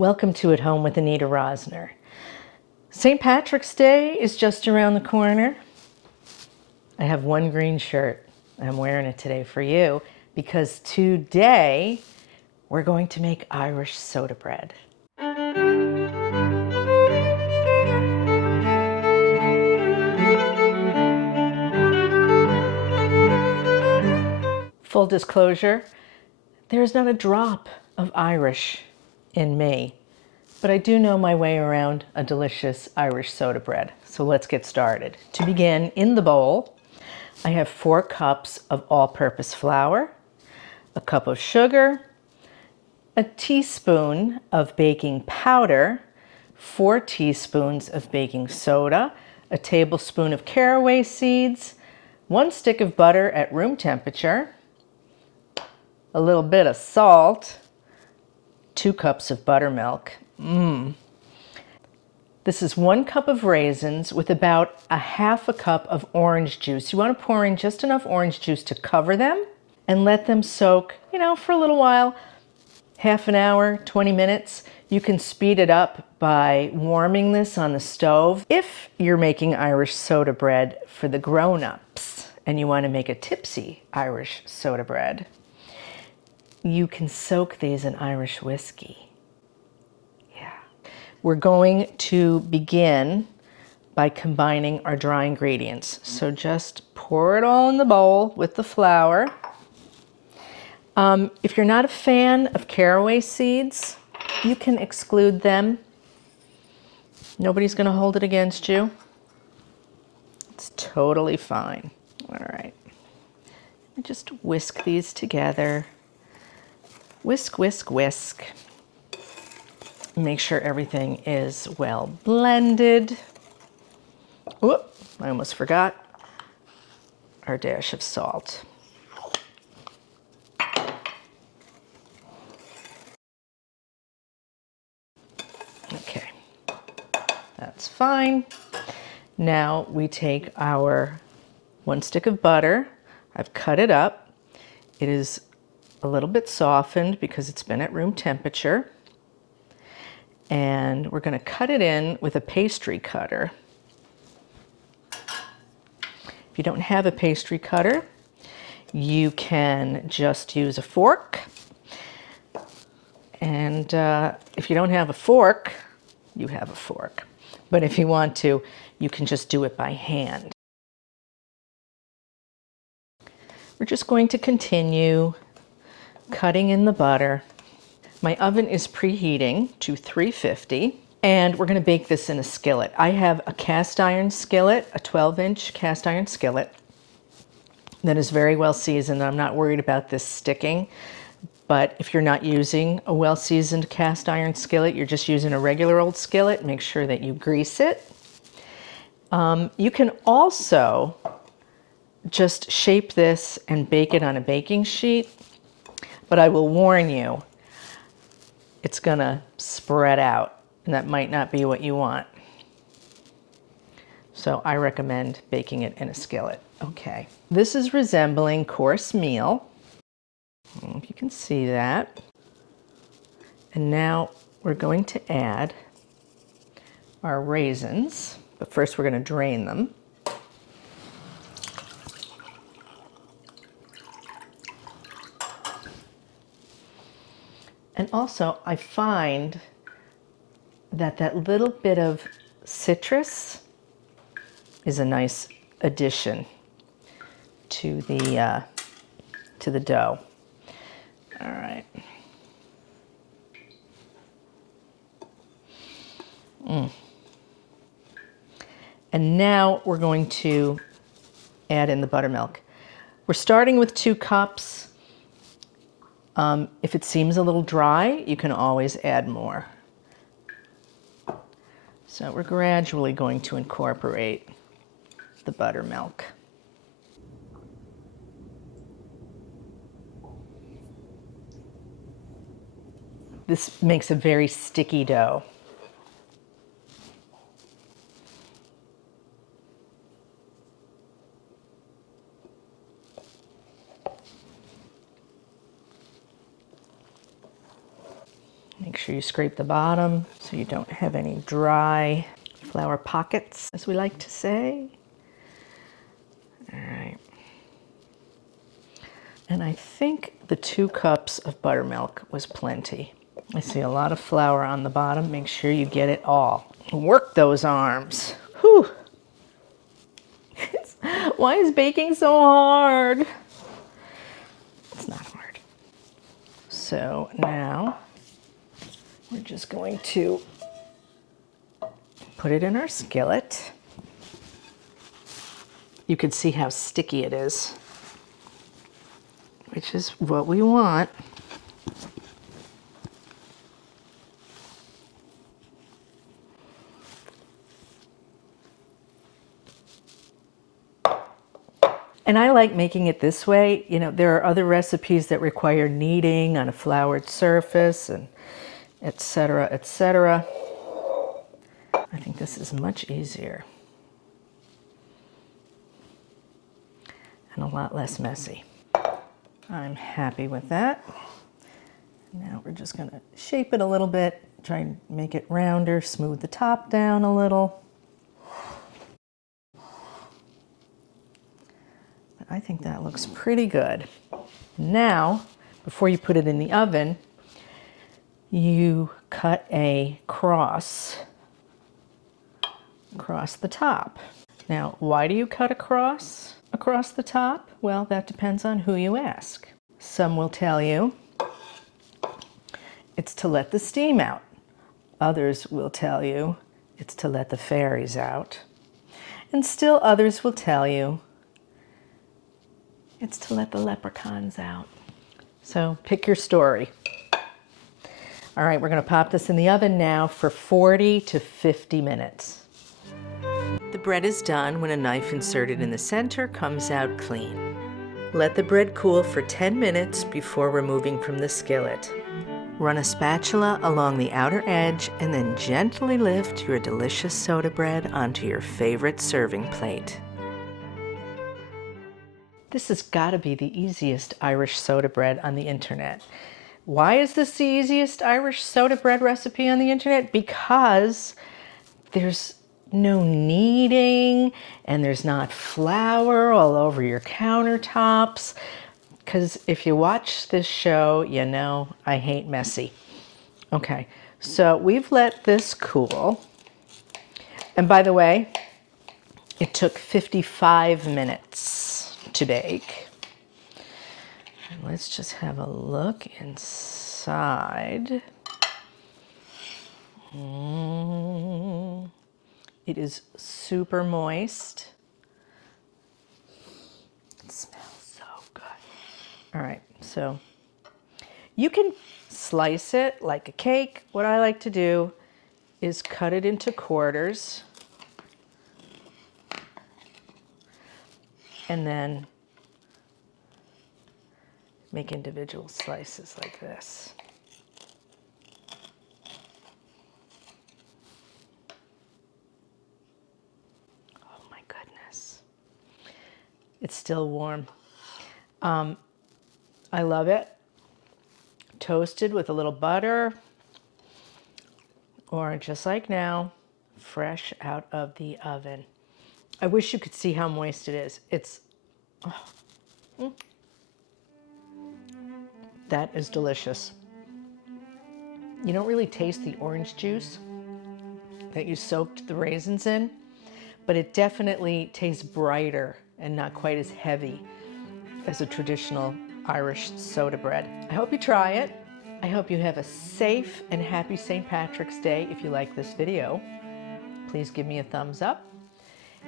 Welcome to At Home with Anita Rosner. St. Patrick's Day is just around the corner. I have one green shirt. I'm wearing it today for you because today we're going to make Irish soda bread. Full disclosure, there is not a drop of Irish in me, but I do know my way around a delicious Irish soda bread. So let's get started. To begin, in the bowl, I have 4 cups of all-purpose flour, a cup of sugar, a teaspoon of baking powder, 4 teaspoons of baking soda, a tablespoon of caraway seeds, 1 stick of butter at room temperature, a little bit of salt, 2 cups of buttermilk. This is 1 cup of raisins with about a half a cup of orange juice. You want to pour in just enough orange juice to cover them and let them soak, for a little while, half an hour, 20 minutes. You can speed it up by warming this on the stove. If you're making Irish soda bread for the grown-ups and you want to make a tipsy Irish soda bread, you can soak these in Irish whiskey. Yeah. We're going to begin by combining our dry ingredients. So just pour it all in the bowl with the flour. If you're not a fan of caraway seeds, you can exclude them. Nobody's going to hold it against you. It's totally fine. All right. Just whisk these together. Whisk, whisk, whisk. Make sure everything is well blended. Whoop, I almost forgot our dash of salt. Okay, that's fine. Now we take our 1 stick of butter. I've cut it up. It is a little bit softened because it's been at room temperature. And we're going to cut it in with a pastry cutter. If you don't have a pastry cutter, you can just use a fork. And if you don't have a fork, you have a fork. But if you want to, you can just do it by hand. We're just going to continue cutting in the butter. My oven is preheating to 350, and we're going to bake this in a skillet. I have a cast iron skillet, a 12-inch cast iron skillet that is very well seasoned. I'm not worried about this sticking, but if you're not using a well-seasoned cast iron skillet, you're just using a regular old skillet, make sure that you grease it. You can also just shape this and bake it on a baking sheet. But I will warn you, it's gonna spread out, and that might not be what you want. So I recommend baking it in a skillet. Okay, this is resembling coarse meal. I don't know if you can see that. And now we're going to add our raisins, but first we're gonna drain them. And also, I find that that little bit of citrus is a nice addition to the dough. All right. And now we're going to add in the buttermilk. We're starting with 2 cups. If it seems a little dry, you can always add more. So we're gradually going to incorporate the buttermilk. This makes a very sticky dough. Make sure you scrape the bottom so you don't have any dry flour pockets, as we like to say. All right. And I think the 2 cups of buttermilk was plenty. I see a lot of flour on the bottom. Make sure you get it all. Work those arms. Whew. Why is baking so hard? It's not hard. So now we're just going to put it in our skillet. You can see how sticky it is, which is what we want. And I like making it this way. You know, there are other recipes that require kneading on a floured surface and et cetera, et cetera. I think this is much easier and a lot less messy. I'm happy with that. Now we're just gonna shape it a little bit, try and make it rounder, smooth the top down a little. I think that looks pretty good. Now, before you put it in the oven, you cut a cross across the top. Now, why do you cut a cross across the top? Well, that depends on who you ask. Some will tell you it's to let the steam out. Others will tell you it's to let the fairies out. And still others will tell you it's to let the leprechauns out. So pick your story. All right, we're gonna pop this in the oven now for 40 to 50 minutes. The bread is done when a knife inserted in the center comes out clean. Let the bread cool for 10 minutes before removing from the skillet. Run a spatula along the outer edge and then gently lift your delicious soda bread onto your favorite serving plate. This has got to be the easiest Irish soda bread on the internet. Why is this the easiest Irish soda bread recipe on the internet? Because there's no kneading and there's not flour all over your countertops. Because if you watch this show, you know I hate messy. Okay, so we've let this cool. And by the way, it took 55 minutes to bake. And let's just have a look inside. It is super moist. It smells so good. All right, so you can slice it like a cake. What I like to do is cut it into quarters and then make individual slices like this. Oh my goodness. It's still warm. I love it. Toasted with a little butter, or just like now, fresh out of the oven. I wish you could see how moist it is. It's, that is delicious. You don't really taste the orange juice that you soaked the raisins in, but it definitely tastes brighter and not quite as heavy as a traditional Irish soda bread. I hope you try it. I hope you have a safe and happy St. Patrick's Day. If you like this video, please give me a thumbs up.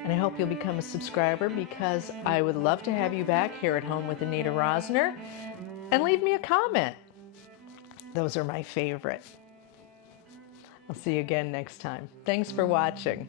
And I hope you'll become a subscriber, because I would love to have you back here at home with Anita Rosner. And leave me a comment. Those are my favorite. I'll see you again next time. Thanks for watching.